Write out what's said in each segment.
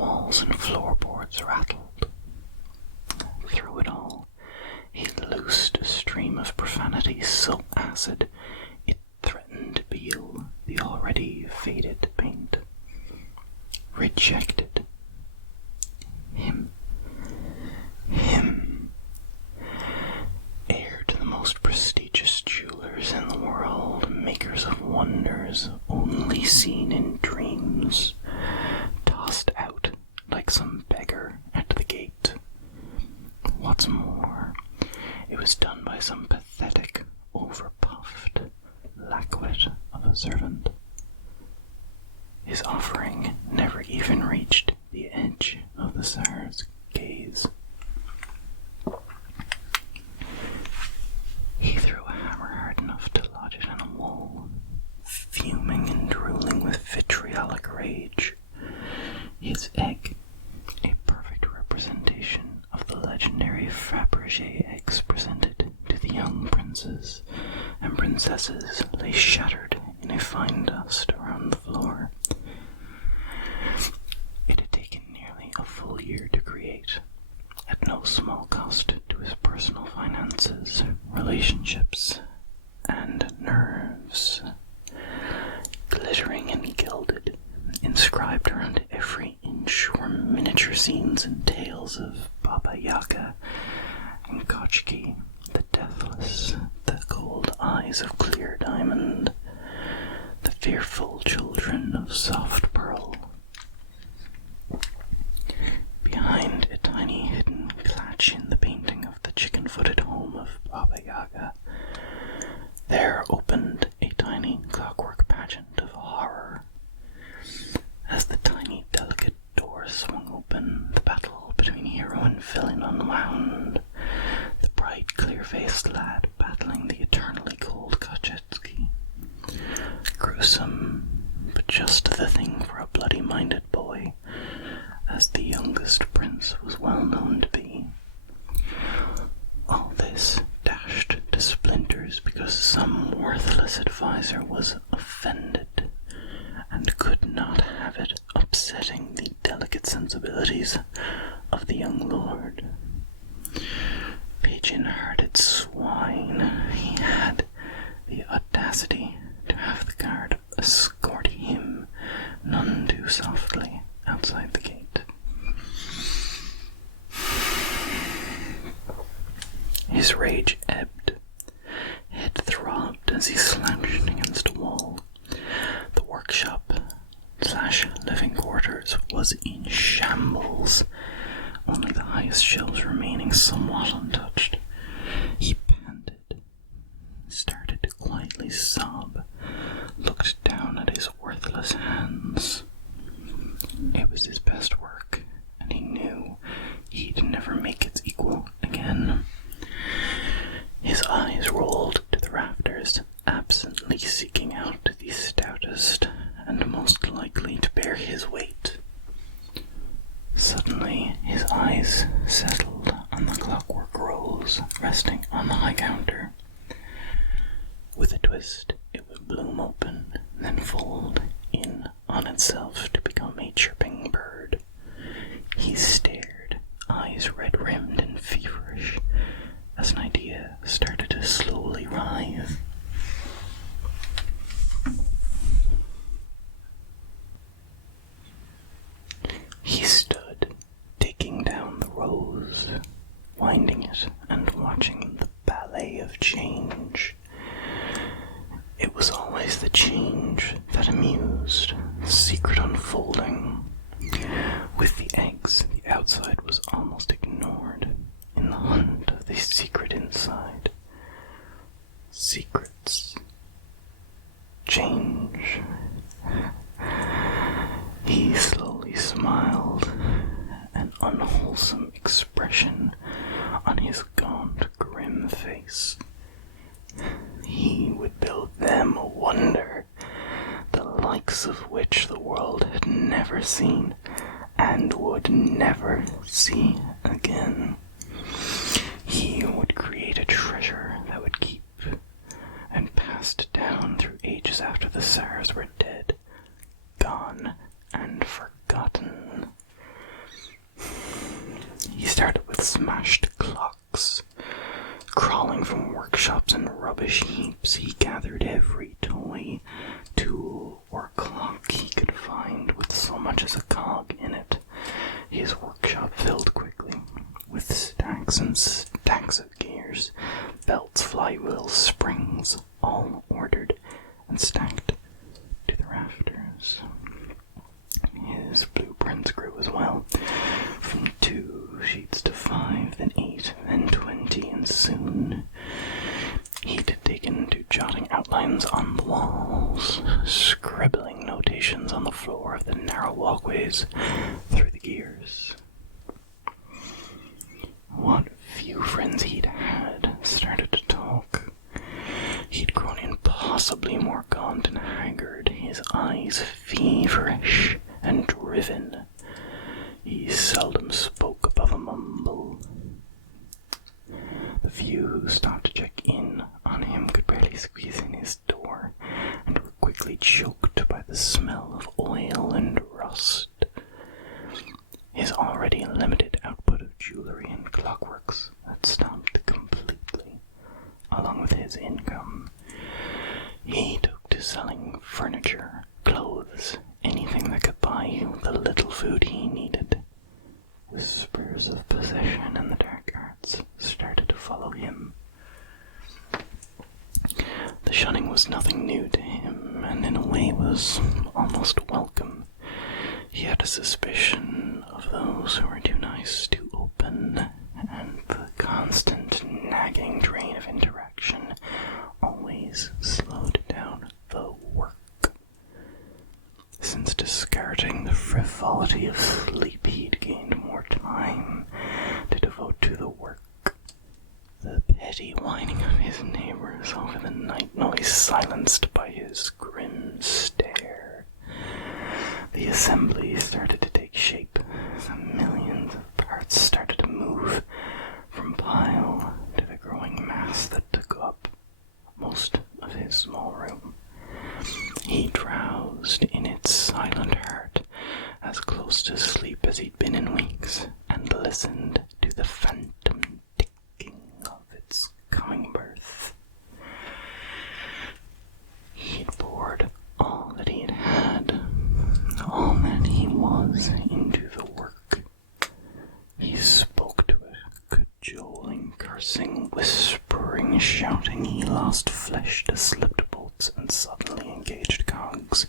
walls and floorboards rattled. Through it all, he loosed a stream of profanity so acid it threatened to peel the already faded paint. Rejected. Him. Heir to the most prestigious jewelers in the world, makers of wonders only seen in dreams, tossed out like some beggar at the gate. What's more, it was done by some pathetic, overpuffed lackwit of a servant. His offering never even reached the edge of the Tsar's gaze. He threw a hammer hard enough to lodge it in a wall, fuming and drooling with vitriolic rage. His egg, a perfect representation of the legendary Fabergé eggs presented to the young princes and princesses, lay shattered in a fine dust around the floor. It had taken nearly a full year to create, at no small cost to his personal finances, relationships, and nerves. Glittering and gilded, inscribed around every inch were miniature scenes and tales of Baba Yaga and Kochki, the deathless, the cold eyes of clear diamond, the fearful children of soft pearl. Behind a tiny hidden clutch in the painting of the chicken-footed home of Baba Yaga, there opened a tiny clockwork pageant of horror. As the tiny, delicate door swung open, the battle between hero and villain unwound. The bright, clear-faced lad battling the eternally cold Kochetsky. Gruesome, but just the thing for a bloody-minded boy, as the youngest prince was well known to be. All this dashed to splinters because some worthless advisor was offended and could not have it upsetting the delicate sensibilities of the young lord. Pigeon-hearted swine, he had the audacity to have the guard escort him none too softly outside the gate. His rage ebbed. Head throbbed as he slouched against a wall. The workshop/living quarters was in shambles, only the highest shelves remaining somewhat untouched. He panted, started to quietly sob, looked down at his worthless hands. It was his best work, and he knew he'd never make its equal again. His eyes rolled to the rafters, absently seeking out the stoutest and most likely to bear his weight. Suddenly, his eyes settled on the clockwork rolls resting on the high counter. With a twist, it would bloom open, then fold in on itself to become a chirping bird. He stared, eyes red-rimmed and feverish, as an idea started to slowly rise. He stood, taking down the rose, winding it and watching the ballet of change. It was always the change that amused, the secret unfolding. With the eggs, the outside was almost ignored in the hunt of the secret inside. Secrets. Change. He slowly smiled, an unwholesome expression on his gaunt, grim face. He would build them a wonder, the likes of which the world had never seen and would never see again. He would create a treasure that would keep and passed down through ages after the Tsars were dead, gone and forgotten. with smashed clocks. Crawling from workshops and rubbish heaps, he gathered every toy, tool, or clock he could find with so much as a cog in it. His workshop filled quickly, with stacks and stacks of gears, belts, flywheels, springs, all ordered and stacked to the rafters. His blueprints grew as well, from 2 sheets to 5, then 8, then 20, and soon he'd taken to jotting outlines on the walls, scribbling notations on the floor of the narrow walkways through the gears. What few friends he'd had started to talk. He'd grown impossibly more gaunt and haggard, his eyes feverish and driven. He seldom spoke above a mumble. The few who stopped to check in on him could barely squeeze in his door, and were quickly choked by the smell of oil and rust. His already limited output of jewelry and clockworks had stopped completely, along with his income. He took to selling furniture, clothes, anything that could buy him the little food he needed. Whispers of possession and the dark arts started to follow him. The shunning was nothing new to him, and in a way was almost welcome. He had a suspicion of those who were too nice to open, and the constant nagging drain of interaction always slowed down the work. Since discarding the frivolity of sleep, he'd gained more time to devote to the work. The petty whining of his neighbors over the night noise silenced by his grim stare. The assembly started to take shape. The millions of parts started to move from pile to the growing mass that took up most of his small room. He drowsed in its silent heart, as close to sleep as he'd been in weeks, and listened to the phantom ticking of its coming birth. He'd poured all that he had, all that he was, into the work. He spoke to it, cajoling, cursing, whispering, shouting. He lost flesh to slipped bolts and suddenly engaged cogs.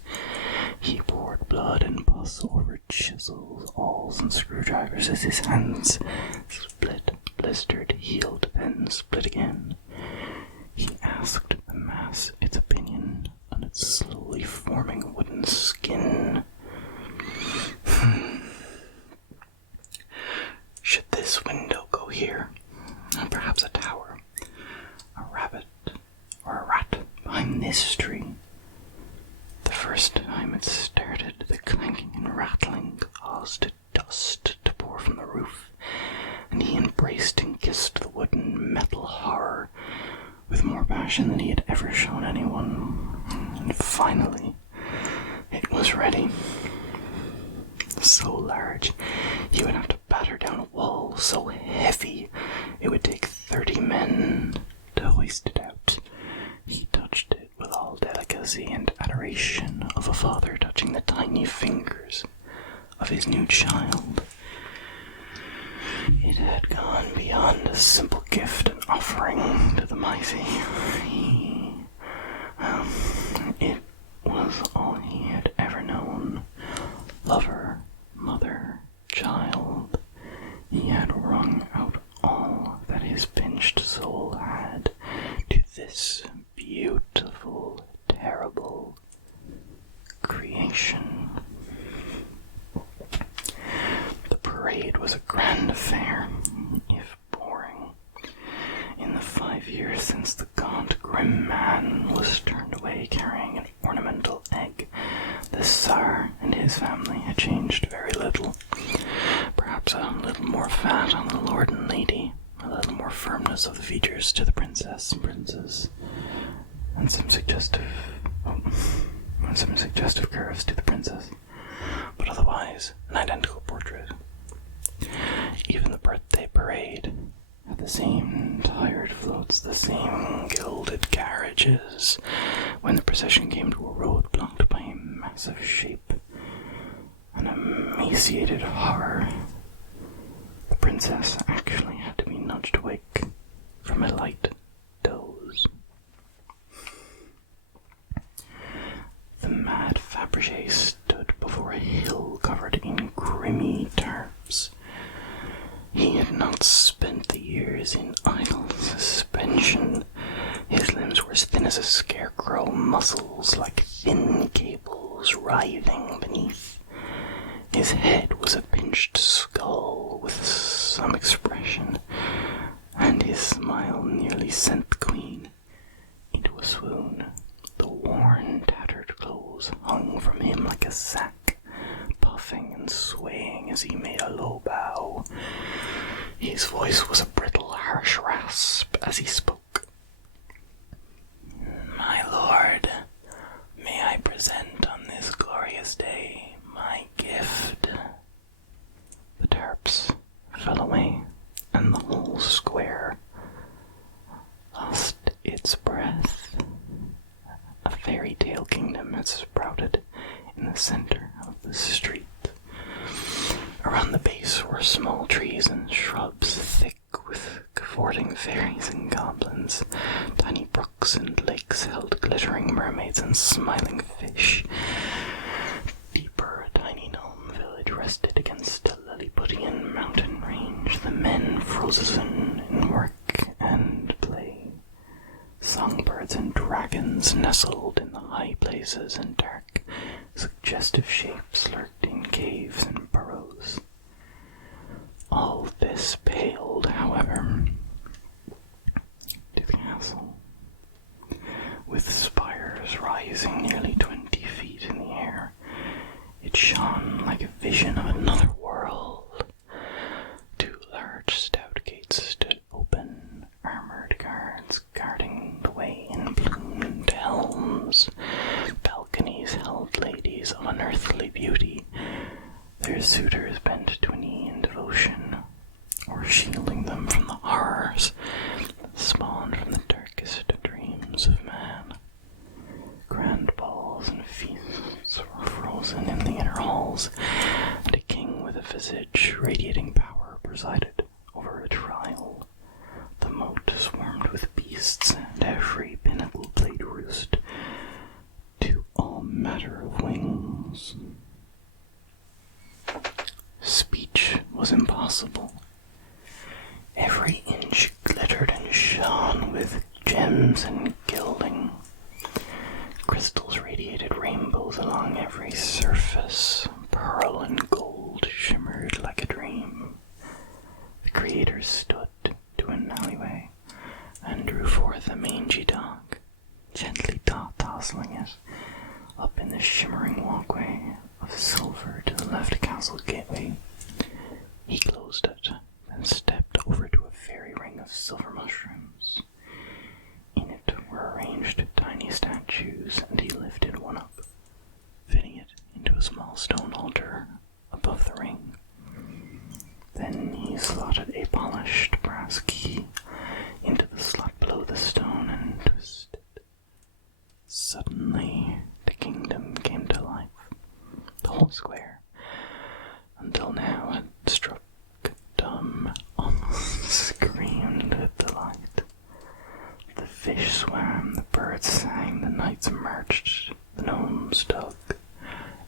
He poured blood and pus over chisels, awls, and screwdrivers as his hands split, blistered, healed, then split again. He asked the mass its opinion on its slowly forming wooden skin. Should this window go here? Perhaps a tower, a rabbit, or a rat behind this tree. The first time it started, the clanking and rattling caused dust to pour from the roof, and he embraced and kissed the wooden metal horror with more passion than he had ever shown anyone. And finally, it was ready. So large, he would have to batter down a wall, so heavy, it would take 30 men to hoist it out. He touched it with all delicacy and adoration of a father touching the tiny fingers of his new child. It had gone beyond a simple gift and offering to the mighty. It was all he had ever known. Lover, mother, child. He had wrung out all that his pinched soul had to this beautiful, terrible creation. The parade was a grand affair, if boring. In the 5 years since the gaunt, grim man was turned away carrying an ornamental egg, the Tsar and his family had changed very little. Perhaps a little more fat on the lord and lady, a little more firmness of the features to the princess and princes, and some suggestive curves to the princess, but otherwise an identical portrait. Even the birthday parade parade. The same tired floats, the same gilded carriages. When the procession came to a road blocked by a massive shape, an emaciated horror, the princess actually had to be nudged awake from a light doze. The mad Fabergé stood before a hill covered in grimy tarps. He had not spent the years in idle suspension. His limbs were as thin as a scarecrow, muscles like thin cables writhing beneath. His head was a pinched skull with some expression, and his smile nearly sent the queen into a swoon. The worn, tattered clothes hung from him like a sack, puffing and swaying as he made a low bow. His voice was a brittle, harsh rasp as he spoke. "My lord, may I present on this glorious day my gift?" The tarps fell away, and the whole square lost its breath. A fairy tale kingdom had sprouted in the center of the street. Around the base were small trees and shrubs thick with cavorting fairies and goblins. Tiny brooks and lakes held glittering mermaids and smiling fish. Deeper, a tiny gnome village rested against a Lilliputian mountain range, the men frozen in work and play. Songbirds and dragons nestled in the high places, and dark, suggestive shapes lurked in caves and burrows. All this paled, however, to the castle, with spires rising nearly 20 feet in the air. It shone like a vision of another world. 2 large stout gates stood open, armored guards guarding the way in plumed helms. Balconies held ladies of unearthly beauty, their suitors bent to a knee in devotion, or shielding them from the horrors that spawned from the darkest dreams of man. Grand balls and feasts were frozen in the inner halls, and a king with a visage radiating power presided over a trial. The moat swarmed with beasts, and every pinnacle played roost to all matter of wings. Speech was impossible. Every inch glittered and shone with gems and gilding. Crystals radiated rainbows along every surface. Pearl and gold shimmered like a dream. The creators stood to an alleyway and drew forth a mangy dog, gently tousling it up in the shimmering walkway of silver to the left castle gateway. He closed it, then stepped over to a fairy ring of silver mushrooms. In it were arranged tiny statues, and he lifted one up, fitting it into a small stone altar above the ring. Then he slotted a polished brass key into the slot below the stone and twisted. Suddenly, the kingdom came to life. The whole square, until now, had struck dumb, almost screamed with delight. The fish swam, the birds sang, the knights marched, the gnomes dug.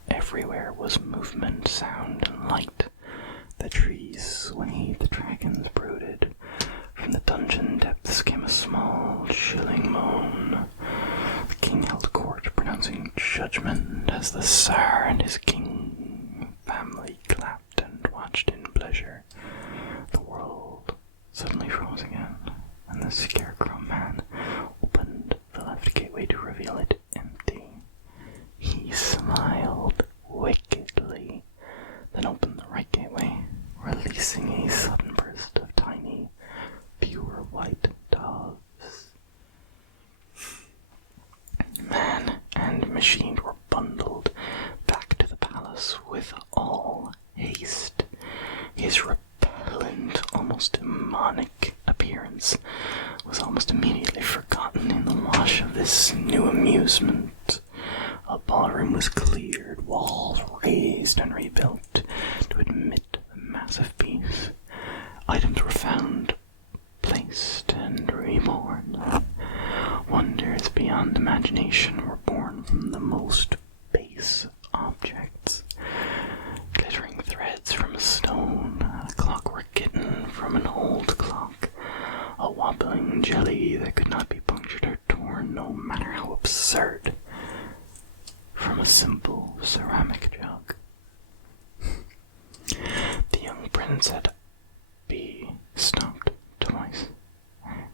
Everywhere was movement, sound, and light. The trees swayed, the dragons brooded. From the dungeon depths came a small, chilling moan. The king held court, pronouncing judgment as the Tsar and his king family clapped and watched in pleasure. The world suddenly froze again, and the scarecrow man opened the left gateway to reveal it empty. He smiled wickedly, then opened the right gateway, releasing a sudden burst of tiny, pure white doves. Man and machine were bundled back to the palace with all haste. His repellent, almost amusement. A ballroom was cleared, walls raised and rebuilt to admit the massive piece. Items were found, placed, and reborn. Wonders beyond imagination were born from the most base objects. Glittering threads from a stone, a clockwork kitten from an old clock, a wobbling jelly that could not be punctured or torn, no matter how absurd, from a simple ceramic jug. The young prince had stopped twice,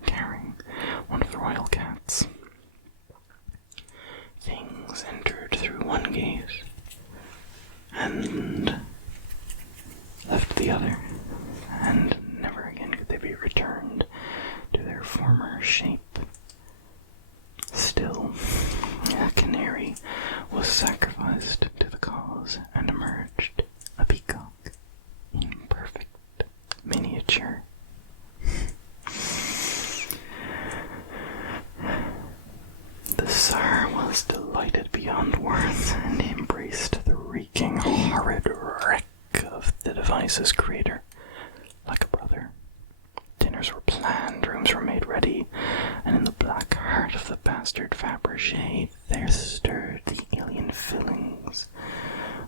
carrying one of the royal cats. Things entered through one gate and left the other, and never again could they be returned to their former shape. Still, a canary was sacrificed to the cause and emerged a peacock in perfect miniature. The Tsar was delighted beyond words and embraced the reeking, horrid wreck of the device's creator like a brother. Dinners were planned, rooms were made ready, and in the black heart of the bastard Fabergé there stirred the alien feelings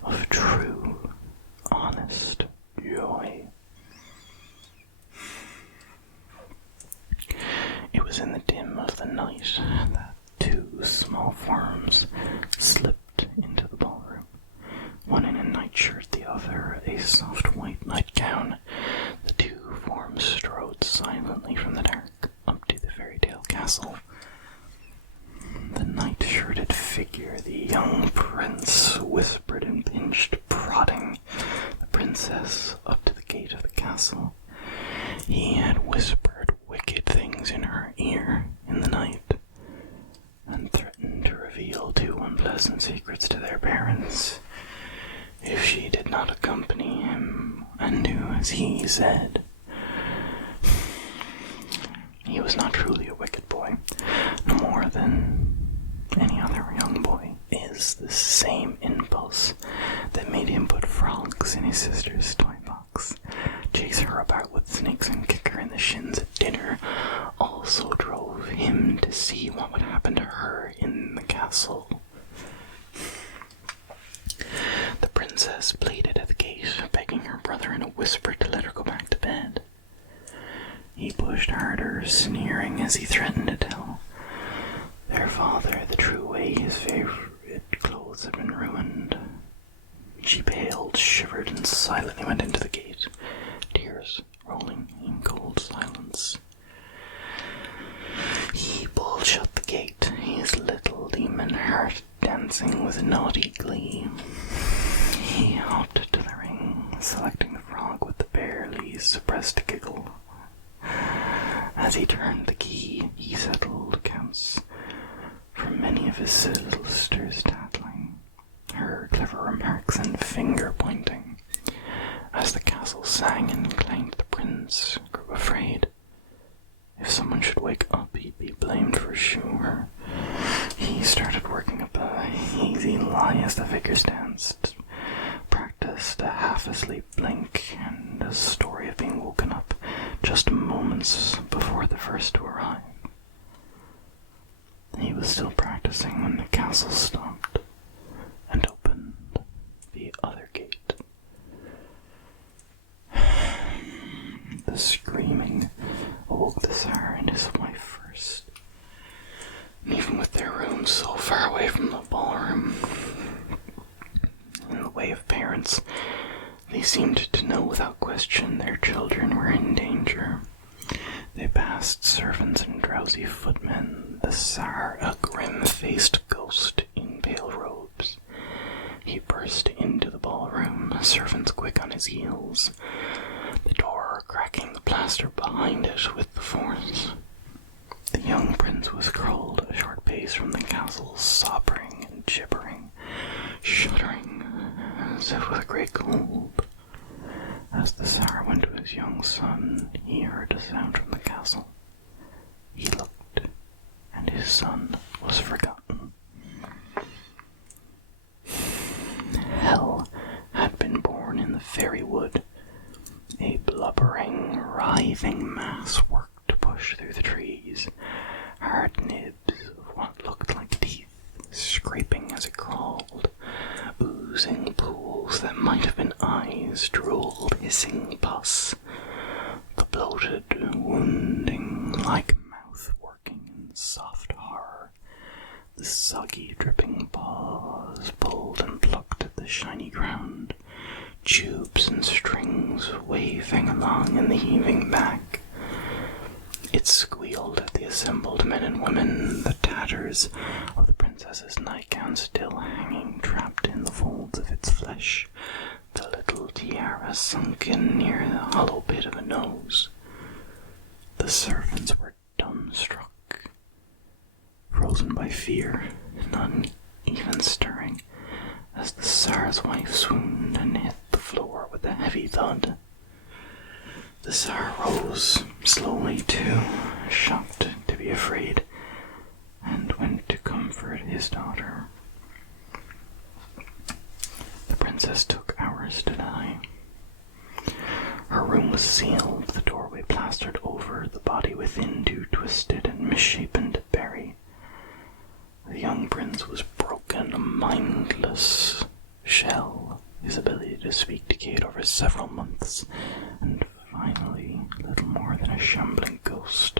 of true, honest joy. It was in the dim of the night that two small forms slipped into the ballroom, one in a nightshirt, the other a soft white nightgown. The two forms strode silently from the dark up to the fairy tale castle. The night-shirted figure, the young prince, whispered and pinched, prodding the princess up to the gate of the castle. He had whispered wicked things in her ear in the night, and threatened to reveal two unpleasant secrets to their parents if she did not accompany him and do as he said. He was not truly a wicked boy, no more than any other young boy. Is the same impulse that made him put frogs in his sister's toy box, chase her about with snakes and kick her in the shins at dinner, also drove him to see what would happen to her in the castle. The princess pleaded at the gate, begging her brother in a whisper to let her go back to bed. He pushed harder, sneering as he threatened to tell their father the true way his favorite clothes had been ruined. She paled, shivered, and silently went into the gate, tears rolling in cold silence. He pulled shut the gate, his little demon heart dancing with naughty glee. He hopped to the ring, selecting the frog with the barely suppressed giggle. As he turned the key, he settled accounts from many of his sisters' tattling, her clever remarks and finger-pointing. As the castle sang and clanged, the prince grew afraid. If someone should wake up, he'd be blamed for sure. He started working up a hazy lie as the figures danced, practiced a half-asleep blink and a story of being woken up just moments before the first to arrive. He was still practicing when the castle stopped and opened the other gate. The screaming awoke the Tsar and his wife first. And even with their rooms so far away from the ballroom, in the way of parents, they seemed to know without question their children were in danger. They passed servants and drowsy footmen, the Tsar a grim-faced ghost in pale robes. He burst into the ballroom, servants quick on his heels, the door cracking the plaster behind it with the force. The young prince was curled a short pace from the castle, sobbing and gibbering, shuddering as if with a great cold. As the Tsar went to his young son, he heard a sound from the castle. He looked, and his son was forgotten. fairy wood. A blubbering, writhing mass worked to push through the trees, hard nibs of what looked like teeth scraping as it crawled, oozing pools that might have been eyes, drooled, hissing pus, the bloated, wounding-like mouth working in soft horror. The soggy, dripping paws pulled and plucked at the shiny ground, tubes and strings waving along in the heaving back. It squealed at the assembled men and women, the tatters of the princess's nightgown still hanging trapped in the folds of its flesh, the little tiara sunken near the hollow bit of a nose. The servants were dumbstruck, frozen by fear, none even stirring, as the Tsar's wife swooned and hit the floor with a heavy thud. The Tsar rose slowly too, shocked to be afraid, and went to comfort his daughter. The princess took hours to die. Her room was sealed, the doorway plastered over, the body within too twisted and misshapen to bury. The young prince was broken, a mindless shell. His ability to speak decayed over several months, and finally, little more than a shambling ghost,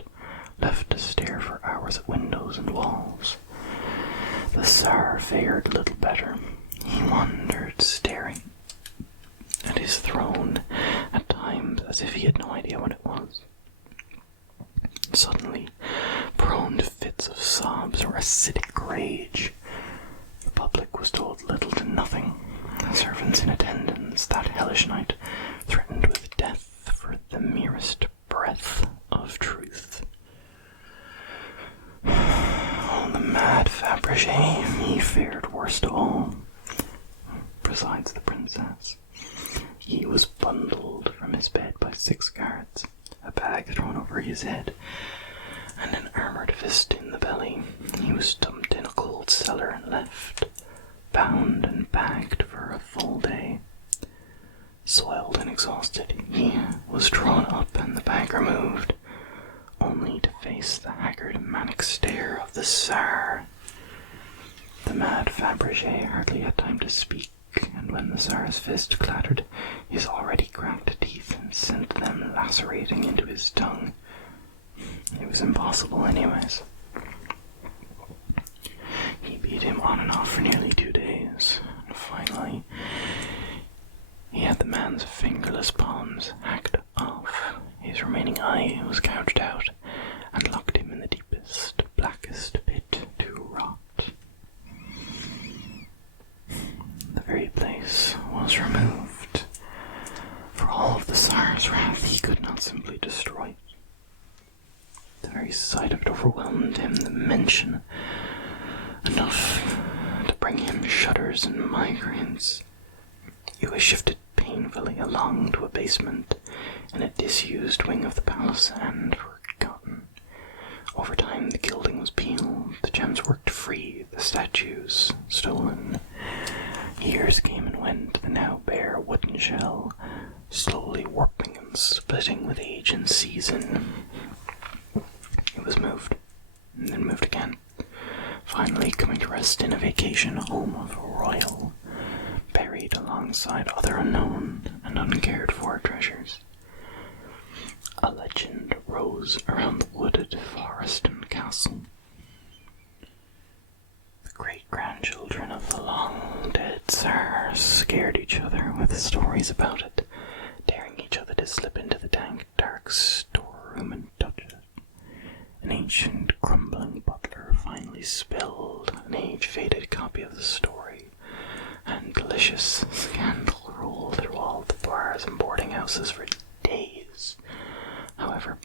left to stare for hours at windows and walls. The Tsar fared little better. He wandered, staring at his throne, at times as if he had no idea what it was. Suddenly, prone to fits of sobs or acidic rage. The public was told little to nothing. The servants in attendance that hellish night threatened with death for the merest breath of truth. Oh, the mad Fabergé, he fared worst of all. Besides the princess, he was bundled from his bed by 6 guards, a bag thrown over his head, and an armoured fist in the belly. He was dumped in a cold cellar and left, bound and bagged for a full day. Soiled and exhausted, he was drawn up and the bag removed, only to face the haggard, manic stare of the Tsar. The mad Fabergé hardly had time to speak, and when the Tsar's fist clattered his already cracked teeth and sent them lacerating into his tongue, it was impossible anyways. He beat him on and off for nearly 2 days, and finally he had the man's fingerless palms hacked off. His remaining eye was gouged out and locked him in the deepest, blackest pit to rot. The very place was removed. For all of the Tsar's wrath, he could not simply destroy it. The very sight of it overwhelmed him, the mention enough to bring him shudders and migraines. He was shifted painfully along to a basement in a disused wing of the palace and forgotten. Over time the gilding was peeled, the gems worked free, the statues stolen. Years came and went, the now bare wooden shell slowly warping and splitting with age and season. It was moved, and then moved again, finally coming to rest in a vacation home of royal, buried alongside other unknown and uncared for treasures. A legend rose around the wooded Forrest and castle. The great-grandchildren of the long-dead Tsar scared each other with stories about it, daring each other to slip into the dank, dark storeroom and touch it. An ancient, crumbling butler finally spilled an age-faded copy of the story, and delicious scandal rolled through all the bars and boarding houses for days. However,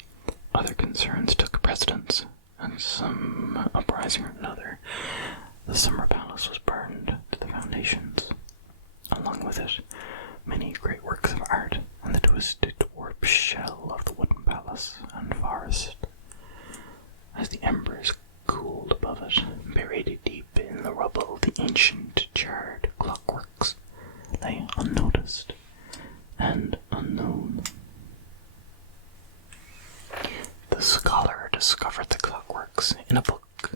other concerns took precedence, and some uprising or another, the summer palace was burned to the foundations. Along with it, many great works of art and the twisted warped shell of the wooden palace and forest. As the embers cooled above it, buried deep in the rubble, the ancient charred clockworks lay unnoticed, and unknown. The scholar discovered the clockworks in a book.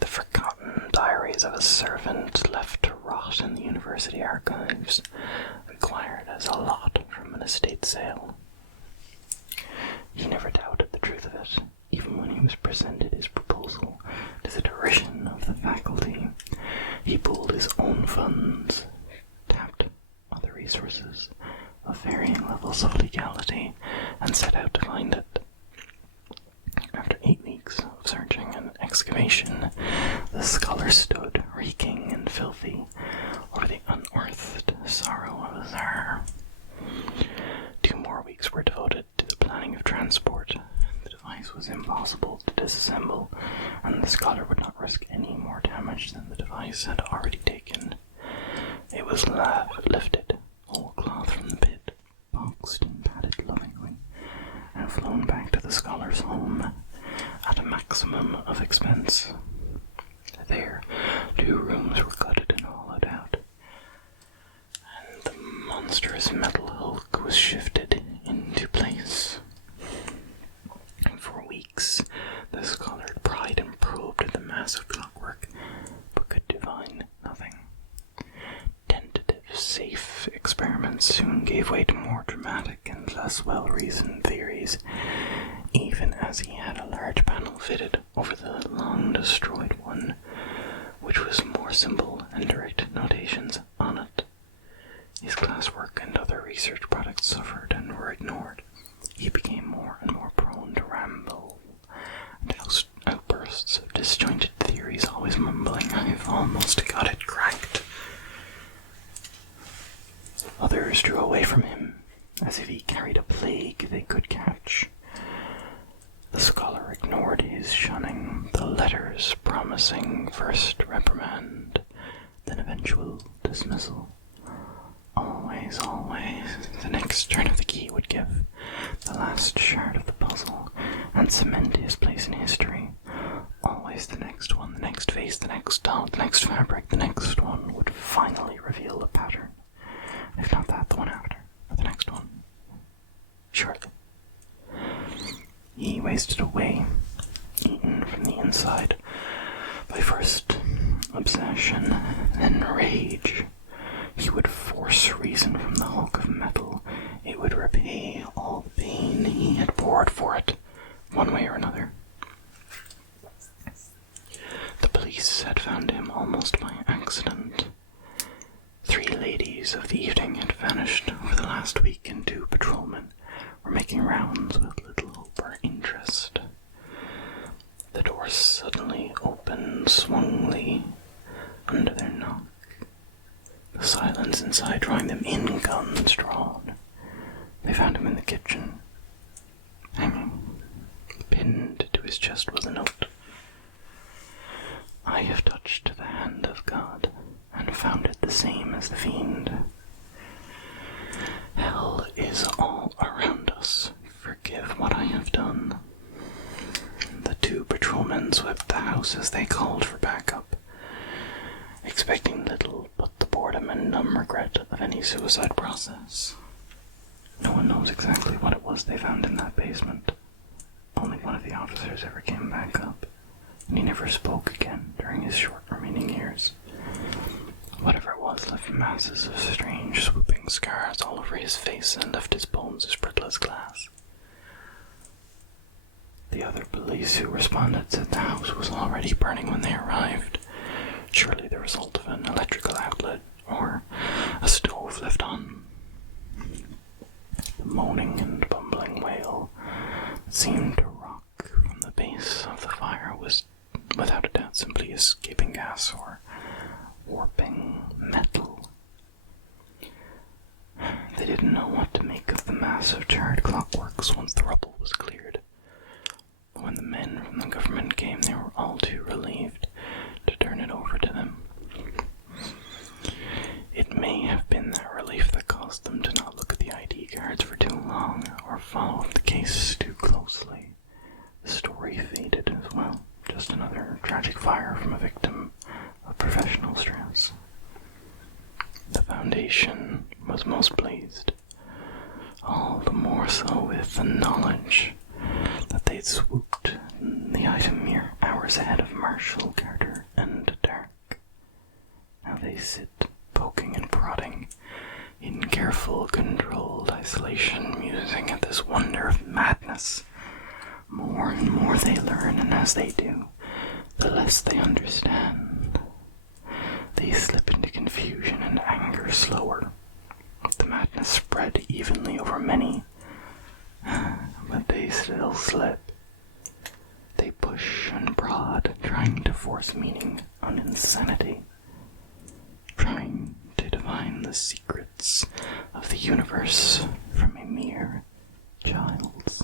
The forgotten diaries of a servant left to rot in the university archives, acquired as a lot from an estate sale. He never doubted the truth of it, even when he was presented his proposal to the derision of the faculty. He pooled his own funds, tapped other resources of varying levels of legality, and set out to find it. After 8 weeks of searching and excavation, the scholar stood, reeking and filthy, over the unearthed sorrow of his hour. 2 more weeks were devoted to the planning of transport. The device was impossible to disassemble, and the scholar would not risk any more damage than the device had already taken. It was lifted, whole cloth from the pit, boxed and padded lovingly, and flown back to the scholar's home at a maximum of expense. There, 2 rooms were gutted and hollowed out, and the monstrous metal hulk was shifted into place. For weeks, the scholar pried and probed the massive clockwork, but could divine nothing. Tentative, safe experiments soon gave way to more dramatic and less well-reasoned theories, even as he had a large panel fitted over the long-destroyed one, which was more simple and direct notations on it. His classwork and other research products suffered and were ignored. He became more and more prone to ramble and outbursts of disjointed theories, always mumbling, "I've almost got it cracked." Others drew away from him, as if he carried a plague they could catch. The scholar ignored his shunning, the letters promising first reprimand, then eventual dismissal. Always, the next turn of the key would give the last shard of the puzzle and cement his place in history. Always the next one, the next face, the next doll, the next fabric, the next one would finally reveal the pattern. If not that, the one after, or the next one. Surely. He wasted away, eaten from the inside by first obsession, then rage. He would force reason from the hulk of metal. It would repay all the pain he had poured for it, one way or another. The police had found him almost by accident. 3 ladies of the evening had vanished over the last week, and 2 patrolmen were making rounds with little hope or interest. The door suddenly opened swungly under their knock. The silence inside drawing them in, guns drawn. They found him in the kitchen, hanging. Pinned to his chest was a note. "I have touched the hand of God, and found it the same as the fiend. Hell is all around us. Forgive what I have done." The 2 patrolmen swept the house as they called for backup, expecting little but the boredom and numb regret of any suicide process. No one knows exactly what it was they found in that basement. Only one of the officers ever came back up, and he never spoke again during his short remaining years. Whatever it was left masses of strange swooping scars all over his face and left his bones as brittle as glass. The other police who responded said the house was already burning when they arrived, surely the result of an electrical outlet or a stove left on. The moaning and bumbling wail that seemed to rock from the base of the fire was without a doubt simply escaping gas or warping metal. They didn't know what to make of the massive charred clockworks once the rubble was cleared. When the men from the government came, they were all too relieved to turn it over to them. It may have been that relief that caused them to not look at the ID cards for too long or follow up the case too closely. The story faded as well, just another tragic fire from a victim of professional stress. The Foundation was most pleased. all the more so with the knowledge that they'd swooped the item mere hours ahead of Marshall, Carter, and Dark. Now they sit, poking and prodding, in careful, controlled isolation, musing at this wonder of madness. More and more they learn, and as they do, the less they understand. They slip into confusion and anger slower. The madness spread evenly over many, but they still slip. They push and prod, trying to force meaning on insanity, trying to divine the secrets of the universe from a mere child's